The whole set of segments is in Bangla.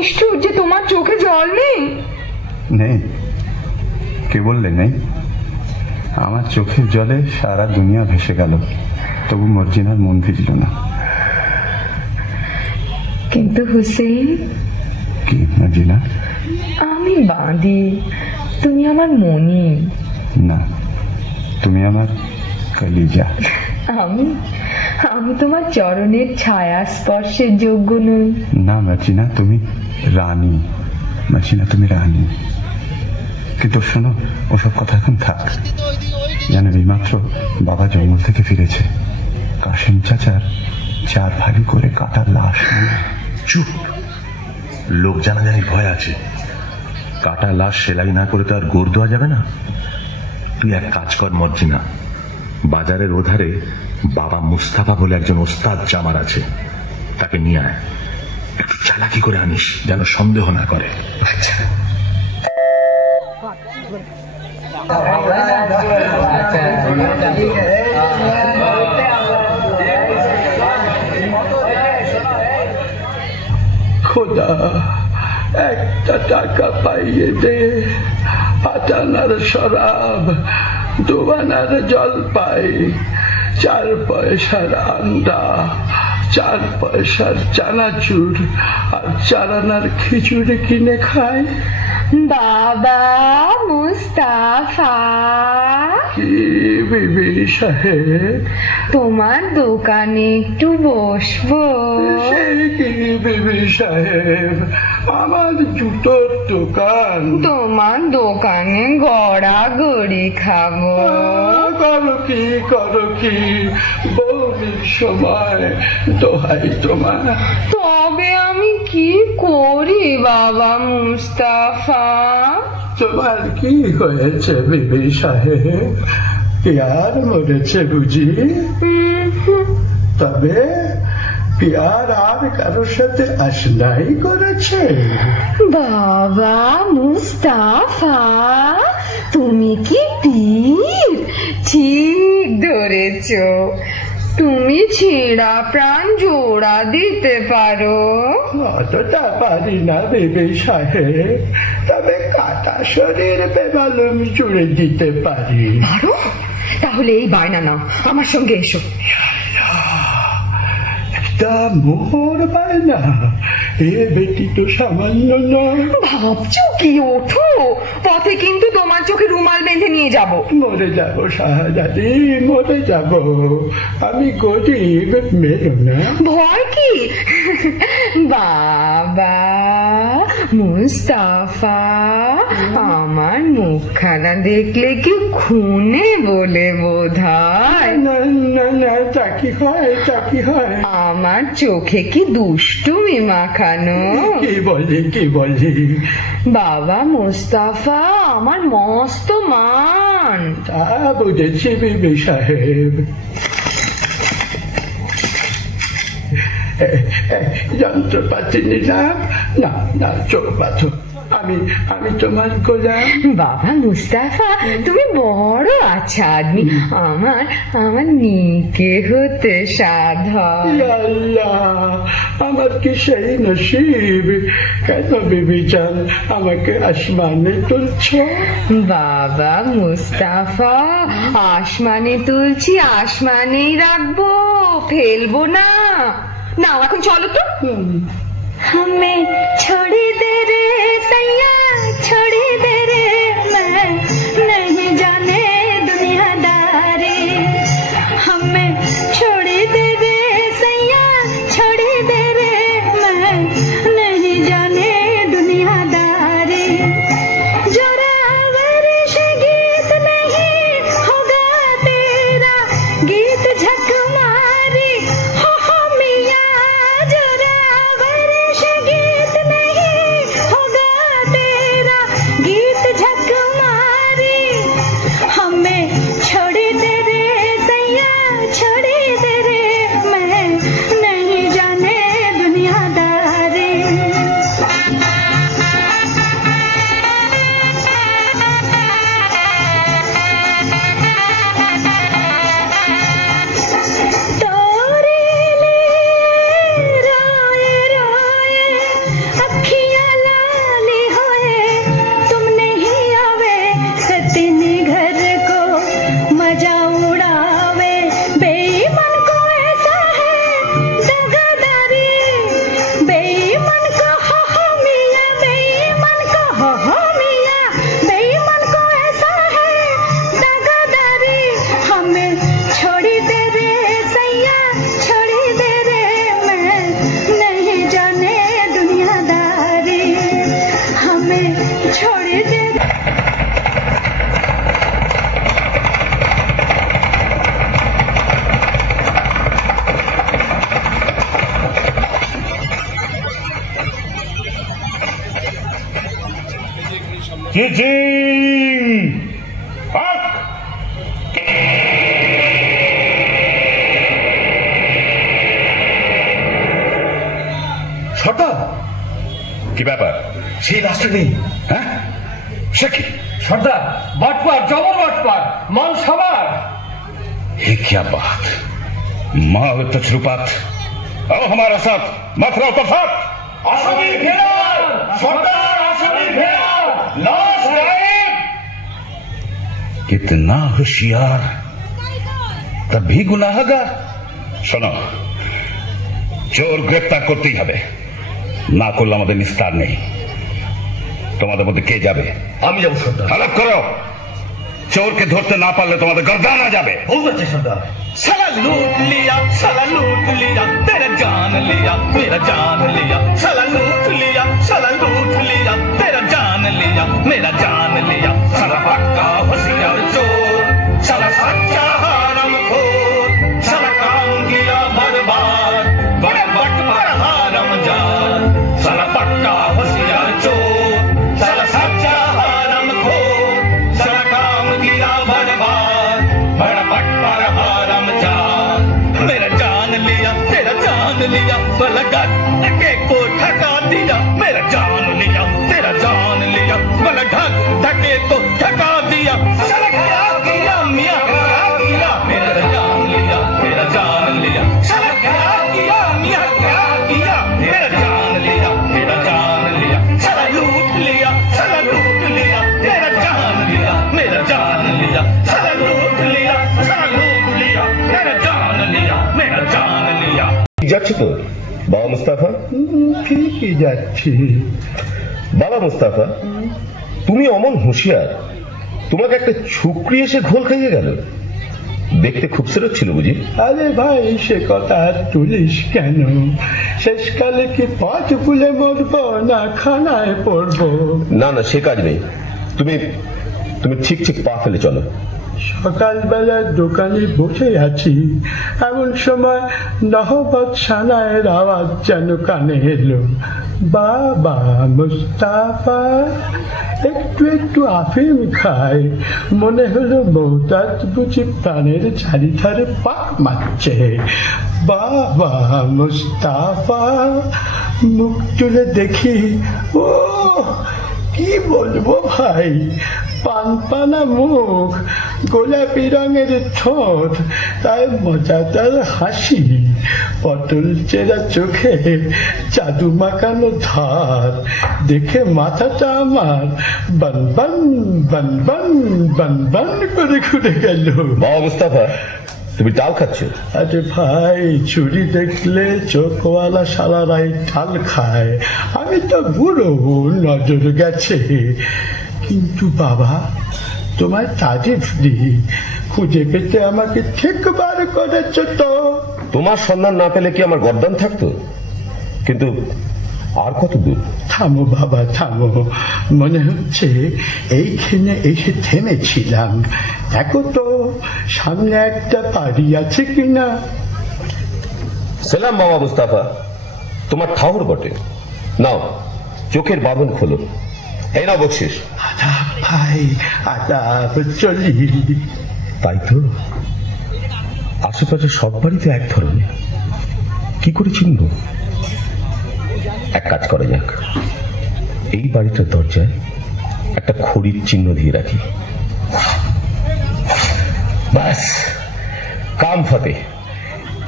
নিষ্ঠুর যে তোমার চোখে জল নেই? নেই? কে বললে নেই? আমার চোখের জলে সারা দুনিয়া ভেসে গেল, তবু মর্জিনার মন ভিজল না। কিন্তু হুসেন, কি মর্জিনা? আমি বাঁধি, তুমি আমার মনি। না, তুমি আমার কলিজা। আমি আমি তোমার চরণের ছায়া স্পর্শের যোগ্য নই। না মর্জিনা, তুমি রানী। মর্জিনা, তুমি রানী। কিন্তু শোনো, ওসব কথা এখন থাক। জানো, এইমাত্র বাবা জঙ্গল থেকে ফিরেছে, কাশিম চাচার 4 ভারী করে কাটার লাশ নিয়ে। চুপ! লোক জানাজানির ভয় আছে। কাটা লাশ সেলাই না করে তো আর গোড় দেওয়া যাবে না। তুই এক কাজ কর মর্জিনা, বাজারের ওধারে বাবা মুস্তাফা বলে একজন ওস্তাদ জামার আছে, তাকে নিয়ে আয়। একটু চালাকি করে আনিস, যেন সন্দেহ না করে। আচ্ছা। খোদা, একটা টাকা পাইয়ে দে। 8 আনার শরাব, 2 আনার জলপাই, 4 পয়সার আন্ডা, 4 পয়সার চানাচুর আর 4 আনার খিচুড়ি কিনে খায়। বাবা মুস্তাফা। কি বিবি সাহেব? তোমার দোকানে একটু বসবো? সেই কি বিবি সাহেব, আমার জুতোর দোকান। তোমার দোকানে গড়াগড়ি খাবো। করো কি বৌদির সময়, দোহাই তোমার। তবে আমি কি করি বাবা মুস্তাফা? তোমার কি হয়েছে বিবি সাহেব? পিয়ার মরেছে বুঝি? তবে পিয়ার আর কারোর সাথে আশনাই করেছে? বাবা মুস্তাফা, তুমি কি পীর? ঠিক ধরেছো, তুমি ছেঁড়া প্রাণ জোড়া দিতে পারো। অতটা পারি না বিবি সাহেব, তবে কাটা শরীর বেমালুম জুড়ে দিতে পারি। পারো? তাহলে এই বায়না নাও, আমার সঙ্গে এসো। মোহর বায়না? এ বেটি তো সামান্য নয়। ভাবছো কি? ওঠো, পথে কিন্তু তোমার চোখে রুমাল বেঁধে নিয়ে যাব। মরে যাব শাহজাদি, মরে যাব। আমি গরিব, মেরো না। ভয় কি? বাবা মুস্তাফা, আমার মুখখানা দেখলে কি খুনে বলে বোধ হয়? না, চাকি হয়। আমার চোখে কি দুষ্টুমি মাখানো? কি বলি? বাবা মুস্তাফা আমার মস্ত মান। তা বুঝেছি বিবি সাহেব। যন্ত্রপাতি নিলাম। না, চোখ পাথর। আমি তোমার গোলাম। বাবা মুস্তাফা, তুমি বড় আচ্ছা আদমি। আমার নিকে হতে সাধ। আল্লাহ, আমার কি সেই নসিব? কেন বিবি জান আমাকে আসমানে তুলছ? বাবা মুস্তাফা, আসমানে তুলছি, আসমানেই রাখবো, ফেলবো না। না, এখন চলো তো। हमें छोड़ी दे रे सैया, छोड़ी दे रे, मैं नहीं जाने दुनियादारी। हमें छोड़ी दे रे सैया, छोड़ी दे रे, मैं नहीं जाने दुनियादारी। जोरावर से गीत नहीं होगा तेरा, गीत झक मारी हो मियां। जोरावर से गीत नहीं সর্দার, কি ব্যাপার? সেই রাস্তা নেই। হ্যাঁ, সে কি? সর্দার, বাটপার, জবর বাটপার, মাল সাবার। ये क्या बात? माल तजुर्बात और हमारा साथ मत रहो तो साथ। आसामी घेराव, সর্দার, आसामी घेराव, लाश गायब। कितना होशियार तब भी गुनाहगार। শোনো, চোর গ্রেপ্তার করতেই হবে, না করলে আমাদের নিস্তার নেই। তোমাদের মধ্যে কে যাবে? আমি যাবো সর্দার। হালাত করো, চোরকে ধরতে না পারলে তোমাদের গর্দান যাবে। বলতে সর্দার। साला लूट लिया, साला लूट लिया, तेरा जान लिया, मेरा जान लिया, साला लूट लिया, साला लूट लिया, तेरा जान लिया, मेरा जान लिया, साला पक्का होशियार चोर, साला सच्चा हरामखोर, साला काम किया बर्बाद, बड़े बटपर हरामजाद, साला पक्का होशियार चोर, साला सच्चा हरामखोर, साला काम किया बर्बाद, बड़ा बटपर हरामजाद, मेरा जान लिया, तेरा जान लिया, बलगत के को ठका दिया, मेरा जान लिया, तेरा जान लिया, बलगत धके को ठका दिया, साला क्या किया मियां, क्या किया, मेरा जान लिया, तेरा जान लिया, साला क्या किया मियां, क्या किया, मेरा जान लिया, तेरा जान लिया, साला लूट लिया, साला लूट लिया, तेरा जान लिया, मेरा जान लिया, साला लूट लिया, साला लूट लिया, तेरा जान लिया, मेरा जान लिया। যাচ্ছে তো বাবা মুস্তাফা? ঠিকই যাচ্ছি। বাবা মুস্তাফা, তুমি অমন হুঁশিয়ার, তোমাকে একটা ছুকরি এসে ঘোল খাইয়ে গেল। দেখতে খুবসুরত ছিল বুঝি? আরে ভাই, সে কথা আর তুলিস কেন? শেষকালে কি পথ ভুলে মরবো না খানায় পড়বো? না না, সে কাজ নেই। তুমি তুমি ঠিক ঠিক পা ফেলে চলো। সকালবেলা দোকানে বসে আছি, এমন সময় নহবত সানায়ের আওয়াজ যেন কানে এলো। বাবা মুস্তাফা একটু একটু আফিম খায়, মনে হলো মৌতাজ বুঝি প্রাণের ঝাড়ি ধারে পাক মারছে। বাবা মুস্তাফা, মুখ তুলে দেখি, ও কি বলবো ভাই, পানপানা মুখ, গোলাপি রঙের ঠোঁট, তাই মজাদার হাসি, পটল চেরা চোখে জাদু মাখানো ধার, দেখে মাথাটা আমার বানবান বানবান বানবান করে ঘুরে গেল। বাবা মুস্তাফা, তুমি ডাল খাচ্ছ? আরে ভাই, ছুরি দেখলে চোখওয়ালা সারারাই ডাল খায়, আমি তো বুড়ো, নজর গেছে। কিন্তু বাবা, তোমার তারিফ দিই, খুঁজে পেতে আমাকে ঠিক বার করেছ তো। তোমার সন্ধান না পেলে কি আমার গর্দান থাকতো? কিন্তু আর কত দূর? থামো বাবা থামো, মনে হচ্ছে এইখানে এসে থেমেছিলাম। দেখো তো সামনে একটা বাড়ি আছে কিনা। সালাম বাবা মুস্তাফা, তোমার ঠাউর বটে। নাও, চোখের বাঁধন খোলো। এই নাও বকশিস। আদাব ভাই, আদাব, চলি। তাই তো, আশেপাশে সব বাড়িতে এক ধরনের, কি করে চিনব? এক কাজ করা যাক, এই বাড়িটার দরজায় একটা খড়ির চিহ্ন দিয়ে রাখি। ব্যাস, কাম ফতে।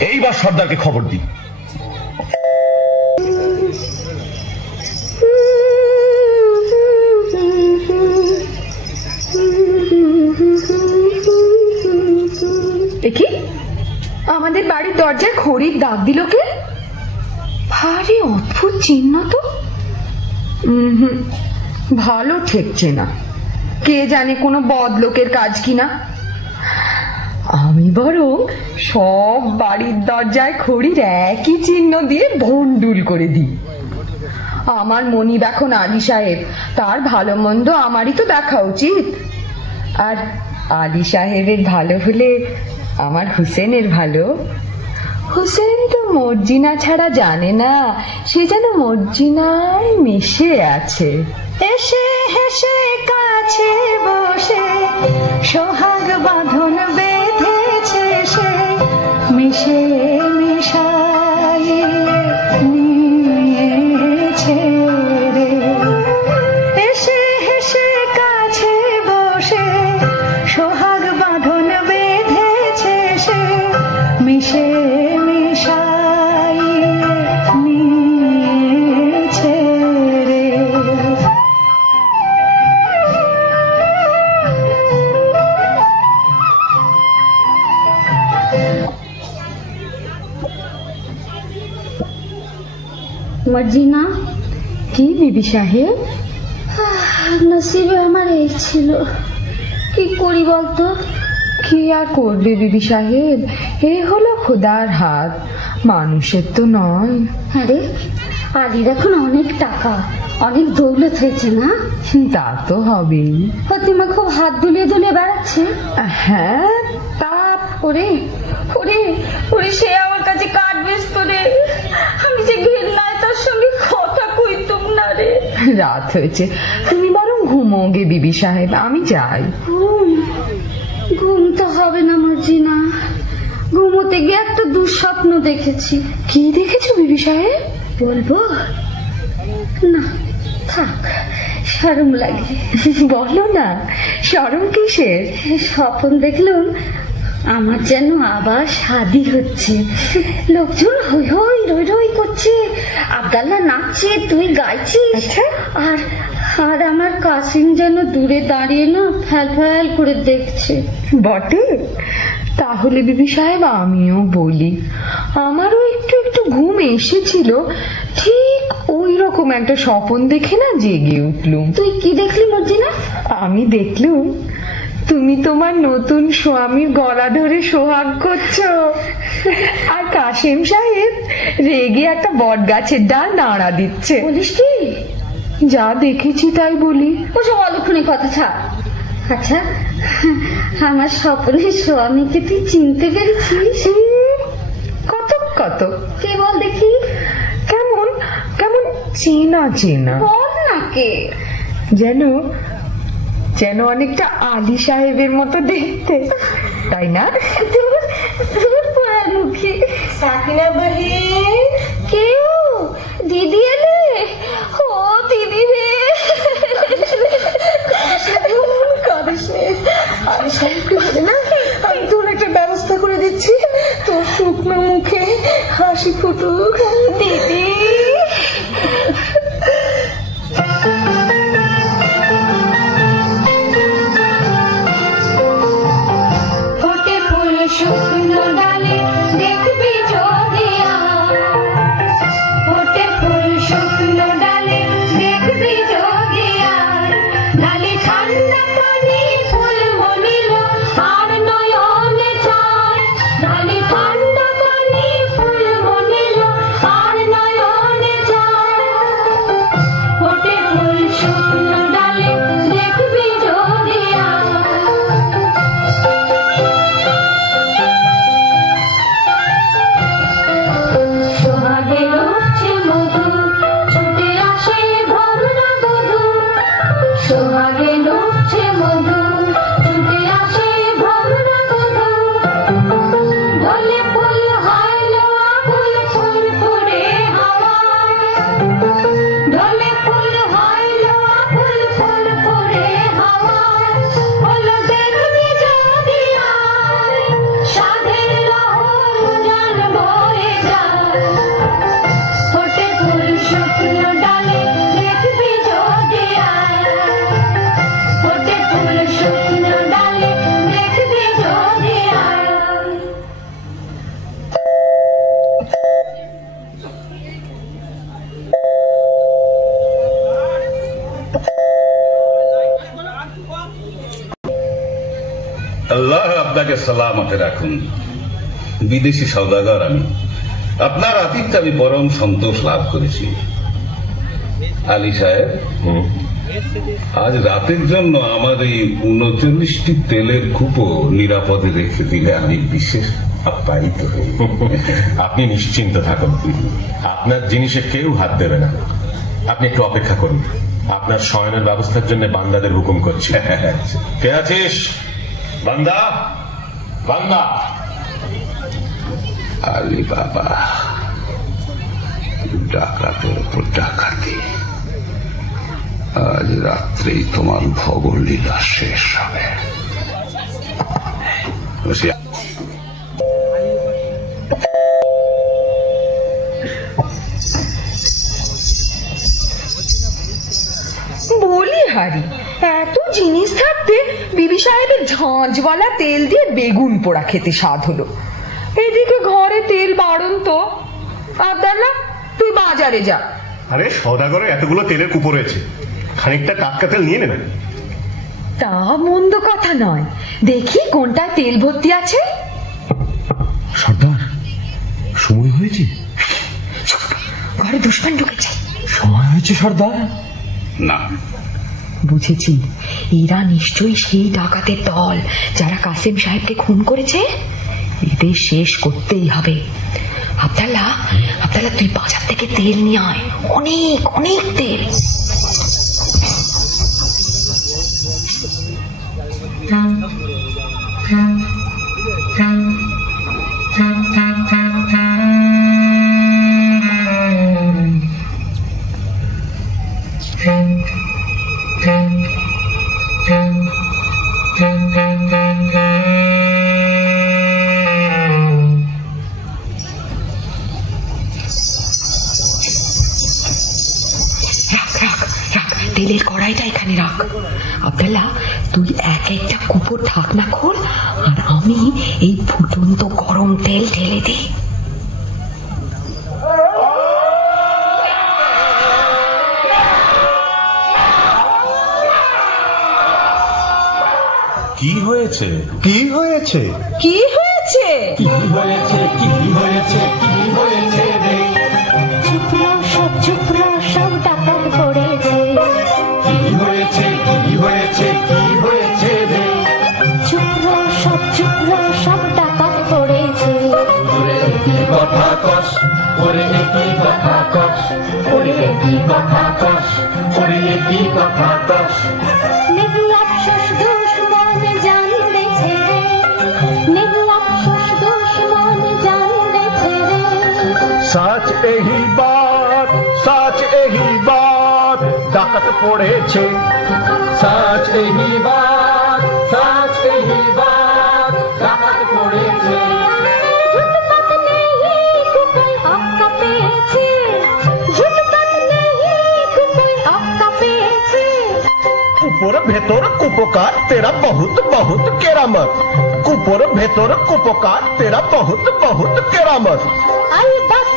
এইবার সর্দারকে খবর দিই। দেখি, আমাদের বাড়ির দরজায় খড়ির দাগ দিল কে? ভারী অদ্ভুত চিহ্ন তো। ভালো ঠেকছে না, কে জানে কোনো বদলোকের কাজ কিনা। আমি বরং সব বাড়ির দরজায় খড়ির একই চিহ্ন দিয়ে ভন্ডুল করে দিই। আমার মনিব এখন আলী সাহেব, তার ভালো মন্দ আমারই তো দেখা উচিত। আর আলী সাহেবের ভালো হলে আমার হুসেনের ভালো। হুসেন তো মর্জিনা ছাড়া জানে না, সে যেন মর্জিনায় মিশে আছে। এসে হেসে কাছে বসে সোহাগ বাঁধন বেঁধেছে সে মিশে মিশাইয়ে নিয়েছে রে। এসে হেসে কাছে বসে সোহাগ বাঁধন বেঁধেছে সে মিশে মিশাইয়ে নিয়েছে রে। মর্জিনা, কি বিবি সাহেব? নসিবে আমার এই ছিল, কি করি বলতো? কি আর করবে বিবি সাহেব, এ হলো খোদার হাত, মানুষের তো নয়। হ্যাঁ রে, আলির এখন অনেক টাকা, অনেক দৌলত হয়েছে না? তা তো হবেই। ফতিমা খুব হাত দুলিয়ে দুলিয়ে বেড়াচ্ছে। হ্যাঁ, তা ওরে ওরে ওরে, সে আমার কাছে কাঠ বেচত রে, আমি যে ঘেন্নায় তার সঙ্গে কথা কইতুম না রে। রাত হয়েছে, তুমি বরং ঘুমো গে বিবি সাহেব, আমি যাই। ঘুম তো হবে না মর্জিনা, ঘুমোতে গিয়ে একটা দুঃস্বপ্ন দেখেছি। কি দেখেছো বিবি সাহেব? বলবো না, থাক, শরম লাগে। বলো না, শরম কিসের? স্বপ্ন দেখলাম আমার যেন আবার শাদি হচ্ছে, লোকজন হই হই রই রই করছে, আব্দাল্লাহ নাচছে, তুই গাইছিস, আর আর আমার কাসিম যেন দূরে দাঁড়িয়ে না ফ্যাল ফ্যাল করে দেখছে। বটে? তাহলে বিবি সাহেব আমিও বলি, আমারও একটু একটু ঘুম এসেছিল, ঠিক ওই রকম একটা স্বপ্ন দেখে না জেগে উঠলুম। তুই কি দেখলি মর্জিনা? আমি দেখলুম তুমি তোমার নতুন স্বামীর গলা ধরে সোহাগ করছো, আর কাসেম সাহেব রেগে একটা বট গাছের ডাল নাড়া দিচ্ছে। বলিস কি? যা দেখেছি তাই বলি। ওসব অলক্ষণে কথা ছাড়। আচ্ছা, আমার স্বপ্নের স্বামীকে তুই চিনতে পেরেছিস? কত কত। কে বল দেখি? কেমন কেমন চেনা চেনা। বল না কে। যেন যেন অনেকটা আলী সাহেবের মতো দেখতে, তাই না? মুখে সাকিনা বহিন, কেউ দিদি এলে? ও দিদি রে, কাঁদিস নে, আলী সাহেবকে বলে না আমি তোর একটা ব্যবস্থা করে দিচ্ছি, তোর শুকনো মুখে হাসি ফুটুক। দিদি ফোটে ফুল শুকনো ডালে দেখবি যদি আর, ফোটে ফুল শুকনো ডালে দেখবি যদি আর, ডালে ঠান্ডা পানি ফুল মলিল আর নয়নে চায়, ডালে ঠান্ডা পানি ফুল মলিল আর নয়নে চায়, ফোটে ফুল শুকনো ডালে দেখবি যদি আর। সোহাগে উঠছে মধু, ছুটে আসে ভবনা বধূ, সোহাগে উঠছে মধু, ছুটে আসে ভবনা বধূ, ঢলে ফুল হয় লোয়া ফুল ফুল ফুরে হাওয়ায়, ঢলে ফুল হয় লোয়া ফুল ফুল ফুরে হাওয়ায়, হলো দেখবি যদি আয়, সাধের লহর উজান বয়ে যায়, ফোটে ফুল শুকনো ডালে দেখবি যদি আয়, ফোটে ফুল শুকনো ডালে দেখবি যদি আয়। আল্লাহ আপনাকে সালামতে রাখুন। বিদেশি সওদাগর আমি, আপনার আতিথ্যে আমি পরম সন্তোষ লাভ করেছি। আলী সাহেব, আজ রাতের জন্য আমার এই ৩৯টি তেলের কূপও নিরাপদে রেখে দিলে আমি বিশেষ আপ্যায়িত হই। আপনি নিশ্চিন্ত থাকুন, আপনার জিনিসে কেউ হাত দেবে না। আপনি একটু অপেক্ষা করুন, আপনার শয়নের ব্যবস্থার জন্য বান্দাদের হুকুম করছি। কে আছিস? বান্দা, বান্দা। আলী বাবা, ডাকাতের উপর ডাকাতি। আজ রাত্রেই তোমার ভগর লীলা শেষ হবে। বলি হারি, এত জিনিস থাকতে বিবি সাহেবের ঝাঁঝওয়ালা তেল দিয়ে বেগুন পোড়া খেতে স্বাদ হলো। এদিকে ঘরে তেল বাড়ন তো। আব্দাল্লাহ, তুই বাজারে যা। আরে সওদাগরে এতগুলো তেলের কুপো রয়েছে, খানিকটা টাটকা তেল নিয়ে নেবেন। তা মন্দ কথা নয়, দেখি কোনটা তেল ভর্তি আছে। সর্দার, সময় হয়েছে। ঘরে দুশমন ঢুকেছে। সময় হয়েছে সর্দার। না, বুঝেছি, এরা নিশ্চয়ই সেই ডাকাতের দল যারা কাসেম সাহেবকে খুন করেছে। এদের শেষ করতেই হবে। আব্দাল্লাহ, আব্দাল্লাহ, তুই বাজার থেকে তেল নিয়ে আয়, অনেক অনেক তেল। তেলের কড়াইটা এখানে রাখ। আব্দাল্লাহ, তুই এক একটা কুপোর ঢাকনা খোল, আর আমি এই ফুটন্ত গরম তেল ঢেলে দিই। কি হয়েছে? কি হয়েছে? কি হয়েছে? কি হয়েছে? কি হয়েছে? কি হয়েছে রে? চুপ রহ, সব ডাকাত পড়েছে। কি হয়েছে? কি হয়েছে? কি হয়েছে রে? চুপ রহ, সব ডাকাত পড়েছে। ওরে কি কথা কস, ওরে কি কথা কস, ওরে কি কথা কস, ওরে কি কথা কস। নেহু আফসোস দুশমন জানলেছে রে, নেহু আফসোস দুশমন জানলেছে রে। সাচ এহি বাত, সাচ এহি বাত, ডাকাত পড়েছে। সাচ এহি বাত, সাচ এহি বাত, ডাকাত পড়েছে। ঝুটপাত নেহি কুকুর অক্কা পেয়েছে, ঝুটপাত নেহি কুকুর অক্কা পেয়েছে। কুপোর ভেতর কুপকার তেরা বহুত বহুত কেরামত, কুপোর ভেতর কুপকার তেরা বহুত বহুত কেরামত। আলবাত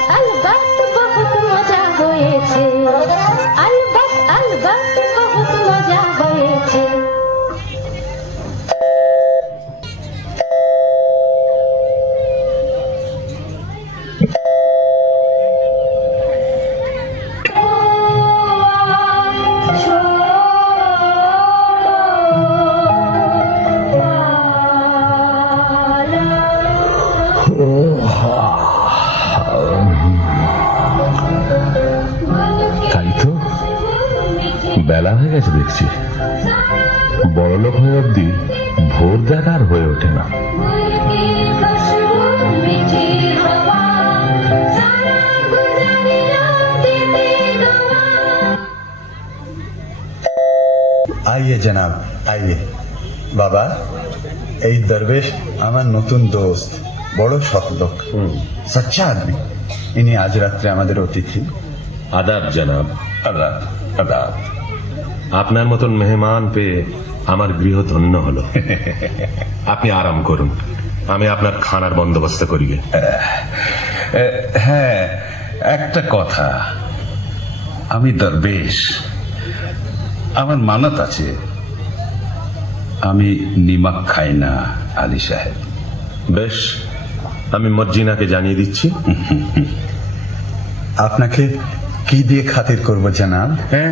বহুত মজা হয়েছে, আলবাত বহুত মজা হয়েছে। তাই তো, বেলা হয়ে গেছে দেখছি। বড়লোক হয়ে অব্দি ভোর দেখা আর হয়ে ওঠে না। आइए जनाब, आइए। বাবা, এই দরবেশ আমার নতুন দোস্ত, বড় সৎ লোক, সচ্চা আদমি। ইনি আজ রাত্রে আমাদের অতিথি। আদাব জনাব। আদাব, আদাব। আপনার মতন মেহমান পেয়ে আমার গৃহ ধন্য হলো। আপনি আরাম করুন, আমি আপনার খানার বন্দোবস্ত করি। হ্যাঁ, একটা কথা, আমি দরবেশ, আমার মানত আছে, আমি নিমক খাই না আলী সাহেব। বেশ, আমি মর্জিনাকে জানিয়ে দিচ্ছি। আপনাকে কি দিয়ে খাতির করব জনাব? হ্যাঁ,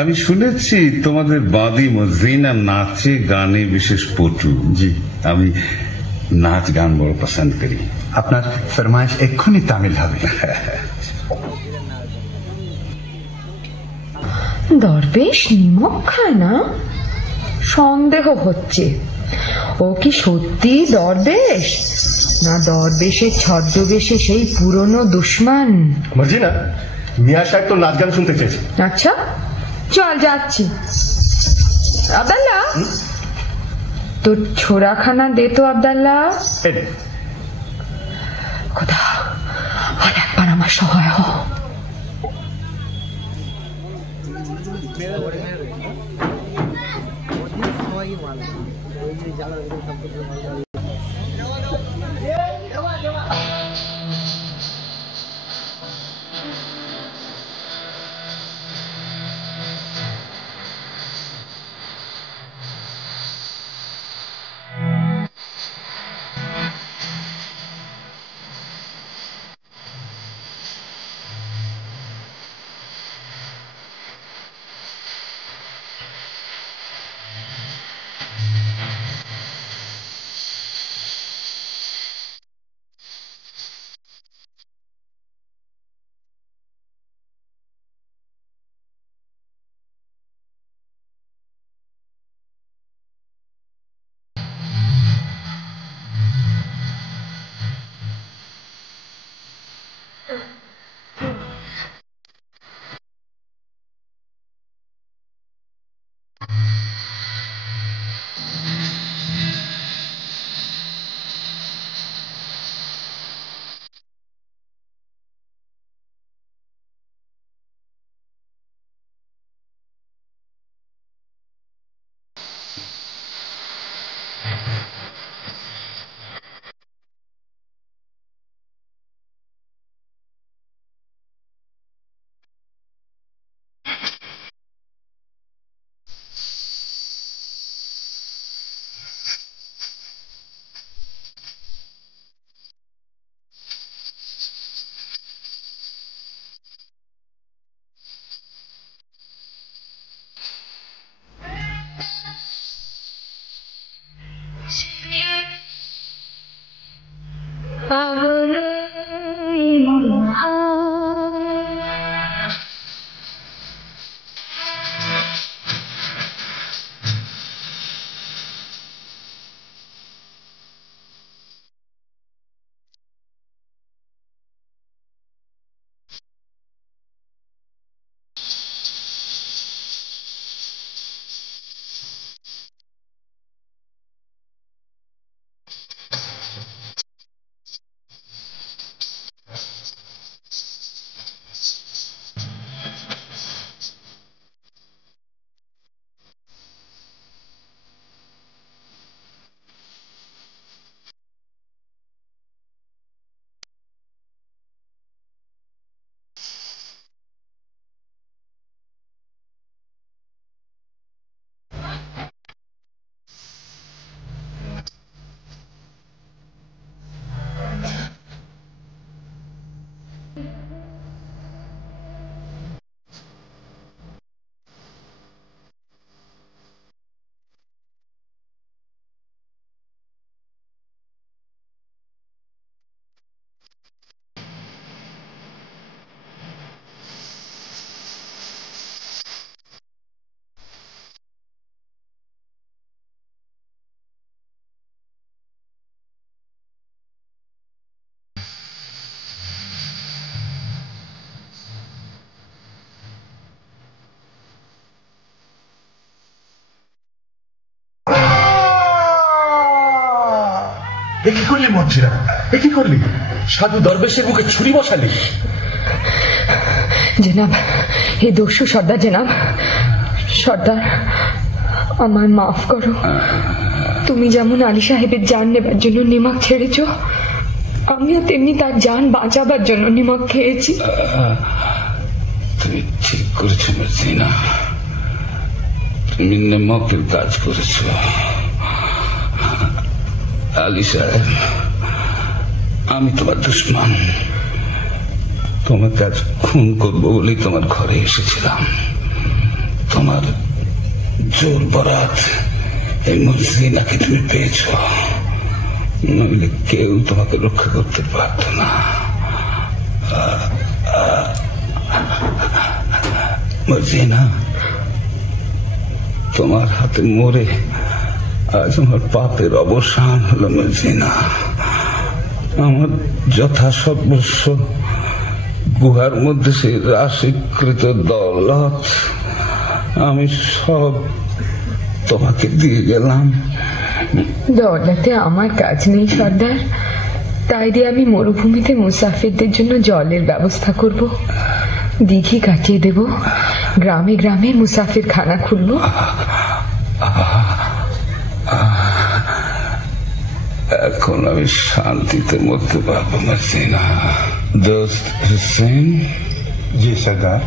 আমি শুনেছি তোমাদের বাদী মর্জিনা নাচে গানে বিশেষ পটু। জি, আমি নাচ গান বড় পছন্দ করি। আপনার ফরমাইশ এক্ষুনি তামিল হবে। দরবেশ নিমক খায় না? সন্দেহ হচ্ছে ও কি সত্যি দরবেশ, না দরবেশের ছদ্মবেশে সেই পুরনো দুশ্মন? মর্জিনা, মিয়া সাহেব তো নাচ গান শুনতে চেয়েছে। আচ্ছা চল যাচ্ছি। আব্দাল্লাহ, তোর ছোড়াখানা দে তো। আব্দাল্লাহ, খোদা আর একবার আমার সহায় হ। কি করলি মর্জিনা, কি করলি? সাধু দরবেশের মুখে ছুরি বসালি? জনাব, হে দস্যু সর্দার, জনাব সর্দার আমায় মাফ করো। তুমি যেমন আলী সাহেবের জান নেবার জন্য নিমক ছেড়েছ, আমিও তেমনি তার জান বাঁচাবার জন্য নিমক খেয়েছি। তুমি ঠিক করেছো মর্জিনা, তুমি নিমকের কাজ করেছো। আলী সাহেব, আমি তোমার দুশ্মন। তোমাকে আজ খুন করবো বলেই তোমার ঘরে এসেছিলাম। তোমার জোর বরাত এই মর্জিনাকে তুমি পেয়েছ, নইলে কেউ তোমাকে রক্ষা করতে পারত না। মর্জিনা, তোমার হাতে মরে আজ আমার পাপের অবসান হলো মর্জিনা। আমার যথাসর্বস্ব গুহার মধ্যে সেই রাশিকৃত দৌলত আমি সব তোমাকে দিয়ে গেলাম। দৌলতে আমার কাজ নেই সর্দার, তাই দিয়ে আমি মরুভূমিতে মুসাফিরদের জন্য জলের ব্যবস্থা করব, দিঘি কাটিয়ে দেব, গ্রামে গ্রামে মুসাফির খানা খুলব। এখন আমি শান্তিতে মরতে পারবো মর্জিনা। দোস্ত হুসেন। জি সর্দার।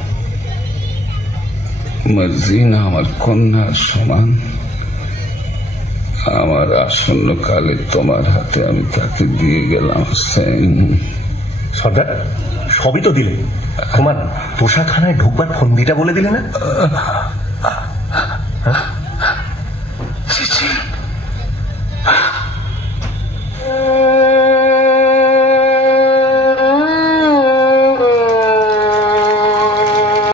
মর্জিনা আমার কন্যার সমান। আমার আসন্ন কালে তোমার হাতে আমি তাকে দিয়ে গেলাম হুসেন। সর্দার সবই তো দিলে, তোমার পোশাকখানায় ঢুকবার ফন্দিটা বলে দিলে না?